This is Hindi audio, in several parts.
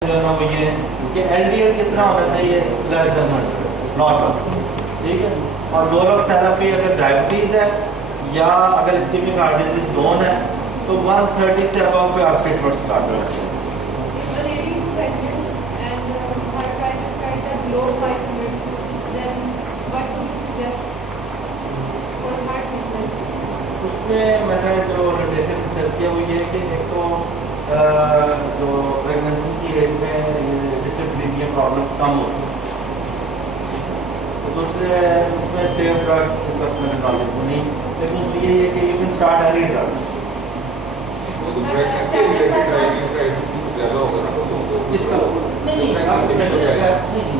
जो है ना वो ये कि LDL कितना होना चाहिए, लेस देन 100 नॉर्मल, ठीक है। और गोल ऑफ थेरेपी अगर डायबिटीज़ है या अगर इस्केमिक हार्ट डिजीज नोन है तो 130 से अबव पे आप ट्रीटमेंट स्टार्ट कर सकते हैं। उसमें मैंने जो लिटरेचर रिसर्च किया वो ये है कि एक तो जो प्रेगनेंसी की एज में डिसिप्लिन प्रॉब्लम्स कम होती हैं, तो दूसरे उसमें सेफ ड्रग इस वक्त मैंने नॉलेज तो नहीं, लेकिन उसमें यही है कि you can start any drug. इसका नहीं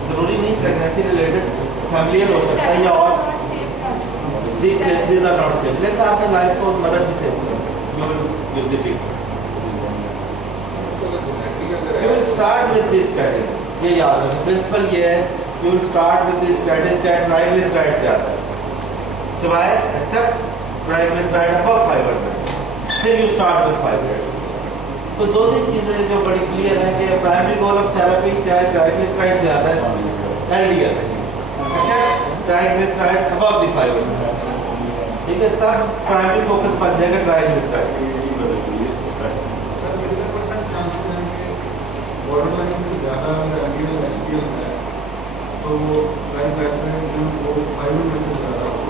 ज़रूरी नहीं, प्रेगनेंसी रिलेटेड फैमिलियल हो सकता है या और these are not safe, लेकिन आपने लाइफ को मदद भी सेव करें। You will give the treatment. You will start with this statin, ये याद रखें, प्रिंसिपल ये है, you will start with this statin चाहे ट्राइग्लिसराइड से आता है, सिवाय एक्सेप्ट ट्राइग्लिसराइड above 500, फिर you start with 500। तो दो तीन चीज़ें जो बड़ी क्लियर है कि प्राइमरी गोल ऑफ थेरेपी चाहे ट्राइग्लिसराइड से आता है LDL, except triglyceride above the 500, ठीक है, तब प्राइमरी फोकस बन जाएगा ट्राइग्लिसराइड। सर कितने परसेंट चांसेस हैं कि बॉर्डरलाइन से ज़्यादा LDL HDL है तो ट्राइग्लिसराइड वो 500 से ज़्यादा हो?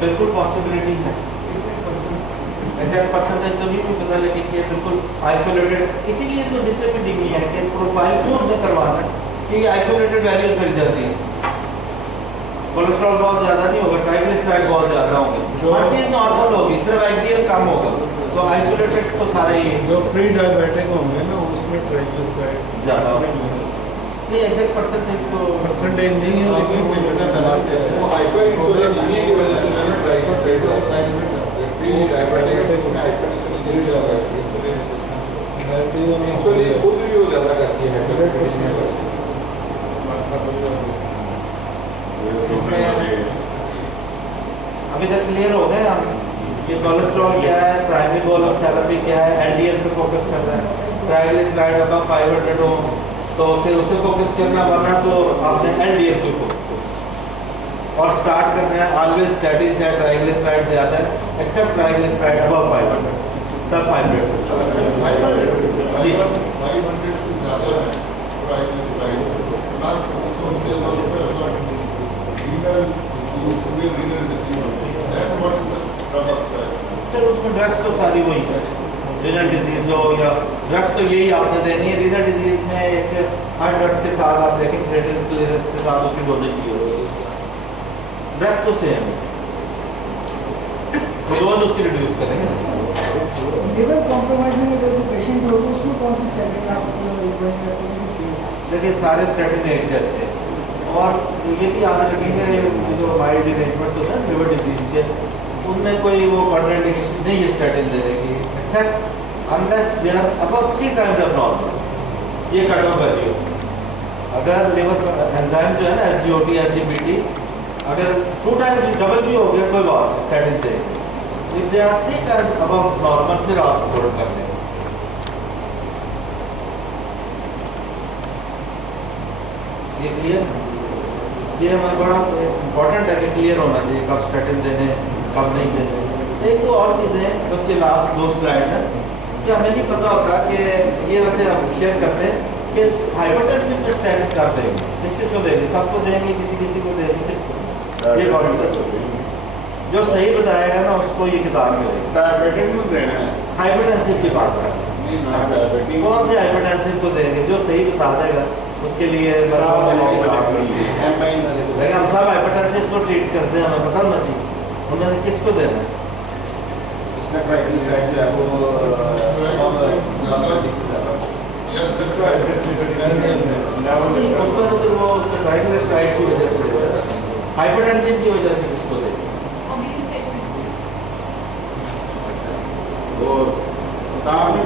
बिल्कुल पॉसिबिलिटी है, एग्जैक्ट परसेंटेज तो नहीं पता, लेकिन ये बिल्कुल आइसोलेटेड, इसीलिए तो डिस्ट्रीब्यूटिंग नहीं है कि प्रोफाइल पूर्ण करवाना है कि आइसोलेटेड वैल्यूज मिल जाती हैं। कोलेस्ट्रॉल बहुत ज़्यादा नहीं होगा, ट्राइग्लिसराइड बहुत ज़्यादा होंगे, हर चीज़ नॉर्मल होगी, सिर्फ LDL कम होगा, तो आइसोलेटेड तो सारे ही जो प्री डायबिटिक होंगे ना उसमें ट्राइग्लिसराइड ज़्यादा होगा। नहीं एग्जैक्ट परसेंटेज नहीं है, लेकिन मैं जगह बनाते हैं वो हाइपर इंसुलिन की वजह से मैंने ट्राइग्लिसराइड प्री डायबिटिक में हाइपर इंसुलिन खुद भी वो ज़्यादा करती है। अभी तक क्लियर हो गए हम कि कोलेस्ट्रॉल क्या है, प्राइमरी गोल ऑफ थेरेपी क्या है, LDL पे फोकस करना है, ट्राइग्लिसराइड अबव 500 हो तो फिर उसे फोकस करना, वरना तो आपने LDL पे फोकस करना और स्टार्ट करना है ऑलवेज स्टैटिन चाहे ट्राइग्लिसराइड ज़्यादा है, एक्सेप्ट ट्राइग्लिसराइड अबव 500, तब 500 से स्टार्ट करना। 500 से ज़्यादा है ट्राइग्लिसराइड प्लस उनके नाम से renal disease, then what is the drug of choice? Sir उसमें ड्रग्स तो सारी वही है, रीनल डिजीज हो या ड्रग्स तो यही आपने देनी है। रीनल डिजीज में एक हर ड्रग के साथ आप देखें क्रिएटिन क्लियरेंस के साथ उसकी डोजेज की होती है, ड्रग्स तो सेम है, तो डोज उसकी रिड्यूस करेंगे। लिवर कॉम्प्रोमाइजिंग अगर जो पेशेंट हो तो उसमें कौन सी स्टैटिन आप रिकमेंड करते हैं कि सेम? देखिए सारे स्टैटिन एक जैसे हैं, और ये भी याद रखेंगे जो माइल्ड डिरेंजमेंट्स होते हैं लिवर डिजीज के, उनमें कोई वो कॉन्ट्राइंडिकेशन नहीं है स्टैटिन देने की, except unless they are above 3 times of normal, ये कट ऑफ वैल्यू। अगर लिवर एंजाइम जो है ना SGOT SGPT अगर 2 टाइम्स डबल भी हो गया कोई बात स्टैटिन देंगे, if they are 3 times above normal फिर आप होल्ड कर लेंगे। ये क्लियर, ये हमें बड़ा इम्पोर्टेंट है कि क्लियर होना चाहिए कब स्टैटिन देने कब नहीं देने। एक तो और चीज़ें बस ये लास्ट 2 स्लाइड है कि हमें नहीं पता होता कि ये वैसे हम शेयर करते हैं कि हाइपरटेंसिव में स्टैटिन कब देंगे, किस किस को देंगे, सबको देंगे, किसी किसी को देंगे, किसको, ये कौन जो सही बताएगा ना उसको ये किताब मिलेगी। डायबिटिक में देना है, हाइपरटेंसिव की बात करें, कौन से हाइपरटेंसिव को देंगे, जो सही बता देगा उसके लिए लेकिन हम सब हाइपरटेंसिव को ट्रीट करते हैं, हमें पता होना चाहिए उनमें से किसको देना है। इसमें ट्राइग्लिसराइड जो है वो उसमें तो फिर वो ट्राइग्लिसराइड की वजह से देता है, हाइपरटेंशन की वजह से किसको देगा,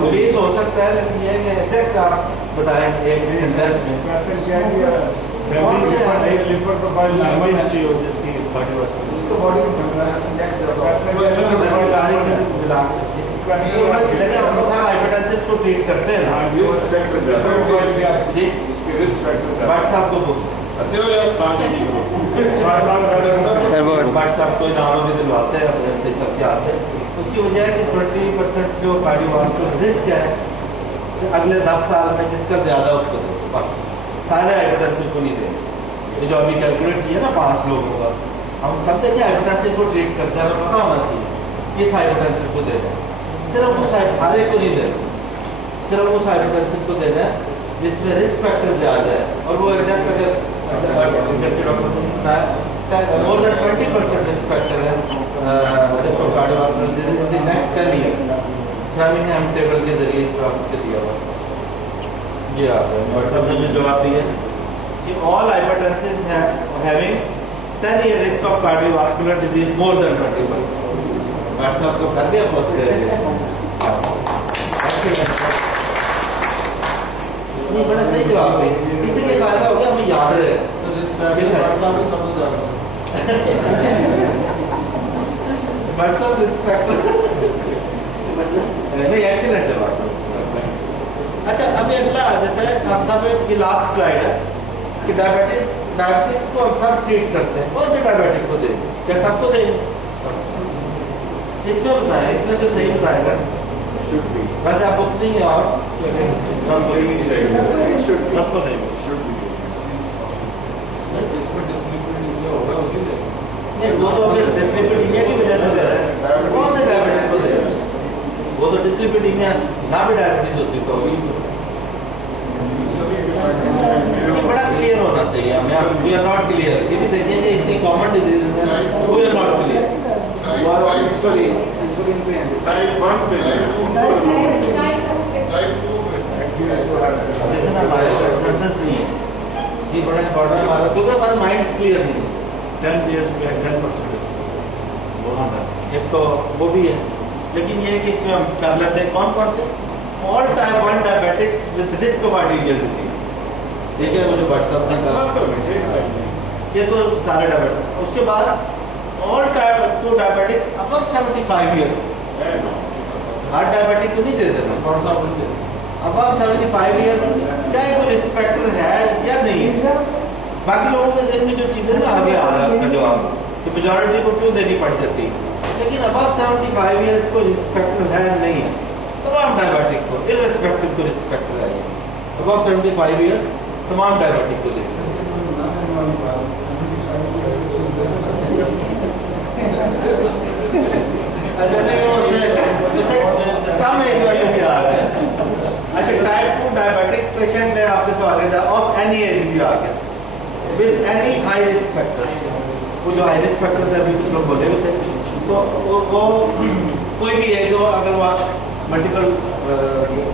ओबीस हो सकता है, लेकिन ये है कि एग्जैक्ट आप बताएं एक सेंटेंस में लिवर प्रोफाइल नॉर्मल हिस्ट्री हो जिसकी कार्डियोवास्कुलर उसको बॉडी में सारी चीजें मिला जैसे हम लोग हाइपरटेंसिव को ट्रीट करते हैं ना, रिस्क फैक्टर ज्यादा जी इसके रिस्क फैक्टर ज्यादा व्हाट्सएप को बुक सर वो व्हाट्सएप को इनामों में दिलवाते हैं अपने से सबके हाथ से। उसकी वजह है कि 20% जो कार्डियोवास्कुलर रिस्क है अगले 10 साल में जिसका ज़्यादा उसको दे, बस सारे हाइपरटेंसिव को नहीं देंगे। ये जो अभी कैलकुलेट किया ना 5 लोगों का, हम सब देखिए हाइपरटेंसिव को ट्रीट करते हैं, हमें पता होना चाहिए किस हाइपरटेंसिव को देना है। सिर्फ उस हर एक को नहीं देना, सिर्फ उस हाइपरटेंसिव को देना है जिसमें रिस्क फैक्टर ज़्यादा है। और वो एग्जैक्ट अगर डॉक्टर ने बताया मोर देन 20% रिस्क फैक्टर है risk of cardiovascular disease in the next 10 year. Framingham table के जरिए इसको आपको दिया हुआ ये आ गया व्हाट्सएप ने जो जवाब दिया कि all hypertensive having 10 year risk of cardiovascular disease more than 20%। WhatsApp को कर दिया पोस्ट कर दिया। नहीं बड़ा सही जवाब है, इससे क्या फायदा हो गया हमें याद रहे। व्हाट्सएप रिस्क फैक्टर नहीं एक्सीलेंट जवाब। अच्छा अभी अगला आ जाता है, हम सब ये लास्ट स्लाइड है कि डायबिटिक्स को हम सब ट्रीट करते हैं। कौन से डायबिटिक को दें, क्या सबको दें? इसमें बताएं, इसमें जो सही बताएगा वैसे आप बुक नहीं है और सबको ही नहीं चाहिए, सबको नहीं नहीं, वो तो फिर डिस्लिपिडीमिया की वजह से दे रहा है। कौन से डायबिटिक को दे रहा है? वो तो डिस्लिपिडीमिया ना भी डायबिटीज होती तो ये बड़ा क्लियर होना चाहिए हमें। वी आर नॉट क्लियर, ये भी देखिए कि इतनी कॉमन डिजीजेज हैं, we are not clear. Sorry insulin पे टाइप 1 पे देखो ना हमारे कंसेंसस नहीं है, ये बड़ा इंपॉर्टेंट है हमारा, क्योंकि हमारा माइंड क्लियर नहीं है। 10 years में 10% एक तो वो भी है, लेकिन ये है कि इसमें हम कर लेते हैं कौन कौन से all type 1 diabetics with risk of arterial disease. ठीक है, मुझे व्हाट्सएप ने कहा ये तो सारे डायबिटिक। उसके बाद all type 2 diabetics above 75 years, हर डायबिटिक को नहीं दे देना, अबव 75 ईयर चाहे कोई रिस्क फैक्टर है या नहीं है। बाकी लोगों के जहन में जो चीज़ें ना आगे आ रहा है उसका जवाब कि मेजॉरिटी को क्यों देनी पड़ जाती है, लेकिन अबव 75 ईयर्स को रिस्क फैक्टर है नहीं है, तमाम डायबिटिक को इररिस्पेक्टिव को रिस्क फैक्टर है अबव 75 ईयर तमाम डायबिटिक को देते कम एज वाले भी आ रहे हैं। अच्छा टाइप 2 डायबिटिक्स पेशेंट ने आपके सवाल किया ऑफ एनी एज भी आ गया with any high risk factor. वो जो हाई रिस्क फैक्टर थे अभी कुछ लोग बोले हुए थे, तो वो कोई भी है जो अगर वो मल्टीपल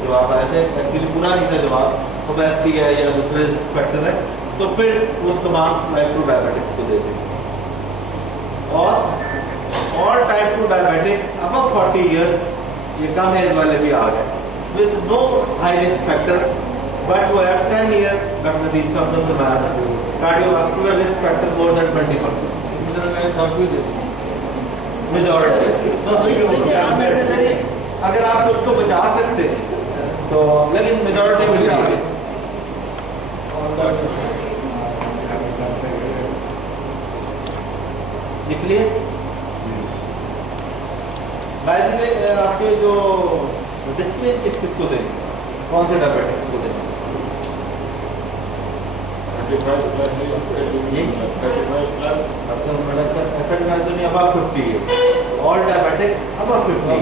जवाब आए थे, एक्चुअली पूरा नहीं था जवाब, ओबेसिटी है या दूसरे रिस्क फैक्टर है, तो फिर वो तमाम टाइप 2 डायबिटिक्स को देते हैं। और all type 2 diabetics above 40 years, ये कम एज वाले भी आ गए with no high risk factor but वो है 10 ईयर नदीम साहब ने फरमाया था cardiovascular risk factor more than 20%। Majority unnecessary अगर आप कुछ को बचा सकते तो, लेकिन मेजॉरिटी मिल जाएगी। निकलिए बाय द वे आपके जो डिस्प्ले किस किस को देंगे, कौन से डायबिटिक्स को देंगे? 35 plus above 50 all diabetics above 50।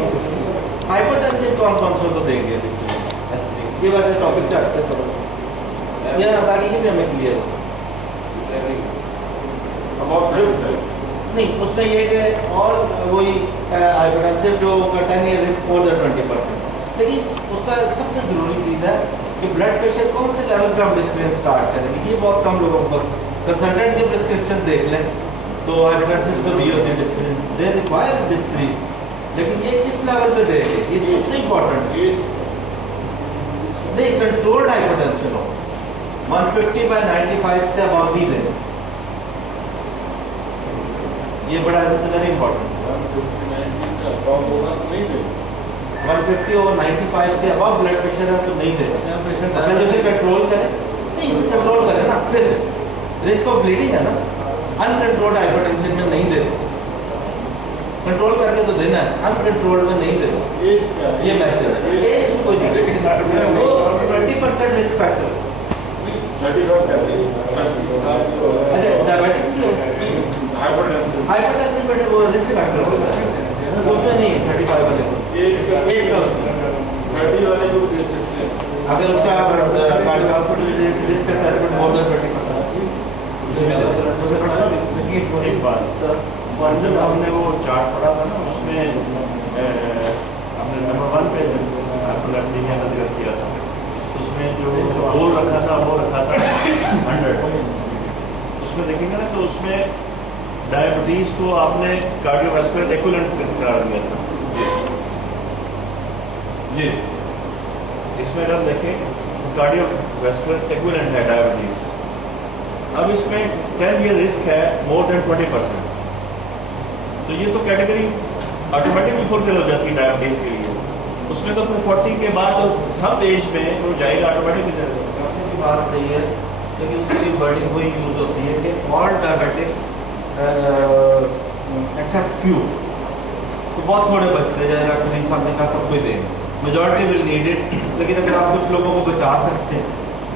Hypertensive कौन कौन से को देंगे? ये वैसे टॉपिक से हटते थोड़ा, ये बाकी भी हमें क्लियर हो नहीं, उसमें ये कि और वही हाइपरटेंसिव जो उनका 10 ईयर रिस्क मोर देन 20%, लेकिन उसका सबसे ज़रूरी चीज़ है कि ब्लड प्रेशर कौन से लेवल पे हम डिस्प्लेन स्टार्ट करेंगे। ये बहुत कम लोगों को, कंसल्टेंट के प्रिस्क्रिप्शन देख लें तो हाइपरटेंसिव को दी होती है डिस्प्लेन, दे रिक्वायर डिस्प्लेन, लेकिन ये किस लेवल पे देंगे ये सबसे इम्पोर्टेंट। नहीं, कंट्रोल्ड हाइपरटेंशन हो 150/95 से अबव भी दें, ये बड़ा वेरी इंपॉर्टेंट। 150/90 से अबव होगा तो नहीं देंगे। 150 और 95 से अबव ब्लड प्रेशर है तो नहीं देना। पहले उसे कंट्रोल करें, नहीं उसे कंट्रोल करें ना, फिर रिस्क ऑफ ब्लीडिंग है ना, अनकंट्रोल्ड हाइपरटेंशन में नहीं देना, कंट्रोल करके तो देना है, अनकंट्रोल्ड में नहीं देना। ये मैसेज है, ये इसमें कोई नहीं, वो 20% रिस्क फैक्टर। अच्छा डायबिटिक्स भी है, हाइपरटेंशन बेटे वो रिस्क फैक्टर होता है, उसमें नहीं है 35 वाले को, एज का उसमें 30 वाले को दे सकते हैं। अगर उसका हॉस्पिटल रिस्क असेसमेंट मोर देन 20% एक बात सर, जब हमने वो चार्ट पढ़ा था ना, उसमें हमने नंबर 1 पे हाइपरलेप्टिनिया का जिक्र किया था, उसमें जो गोल रखा था वो रखा था 100। उसमें देखेंगे ना तो उसमें डायबिटीज को आपने कार्डियोवैस्कुलर इक्विवेलेंट करार दिया था जी। इसमें अगर देखें कार्डियोवैस्कुलर इक्विवेलेंट है डायबिटीज, अब इसमें 10 ईयर रिस्क है मोर देन 20%, तो ये तो कैटेगरी ऑटोमेटिकली फुलफिल हो जाती है डायबिटीज के लिए। उसमें तो फिर 40 के बाद तो सब एज में वो जाएगा ऑटोमेटिकली जाएगा। डॉक्टर की बात सही है, क्योंकि उसके लिए वर्डिंग वही यूज होती है कि ऑल डायबिटिक्स एक्सेप्ट फ्यू, तो बहुत थोड़े बचते हैं, जैसे इंसुलिन खाने का सब कोई दें, मेजॉरिटी विल नीड इट। लेकिन अगर आप कुछ लोगों को बचा सकते हैं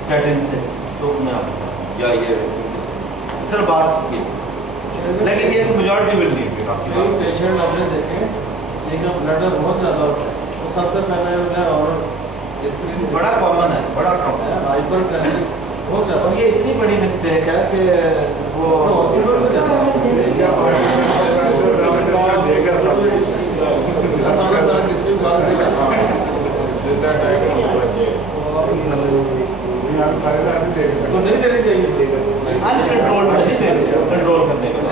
स्टैटिन से तो मैं आपको या ये सर बात की, लेकिन ये मेजॉरिटी विल नीड इट। आपकी बात पेशेंट आपने देखे जिनका ब्लड बहुत ज़्यादा होता है, तो सबसे पहले उन्हें और स्क्रीन बड़ा कॉमन है, बड़ा कॉमन है, हाइपर बहुत ज़्यादा। और ये इतनी बड़ी मिस्टेक है कि वो हॉस्पिटल में तो नहीं देनी चाहिए, अनकंट्रोल में नहीं देते, कंट्रोल करने के लिए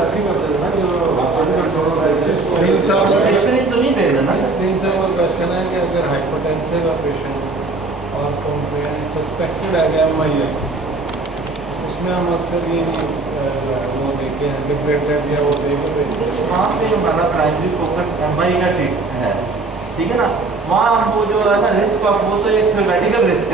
ऐसी करते थे ना जो स्क्रीन तो नहीं देना ना। स्क्रीन से वो क्वेश्चन है कि अगर हाइपरटेंसिव है पेशेंट और सस्पेक्टेड है MI है, उसमें हम अक्सर ये वो देखे हैं डिफरेंट या वो देखे वहाँ पे हमारा प्राइमरी फोकस MI का ट्रीटमेंट है, ठीक है ना। वहाँ वो जो है ना रिस्क ऑफ, वो तो एक थ्योरेटिकल रिस्क है।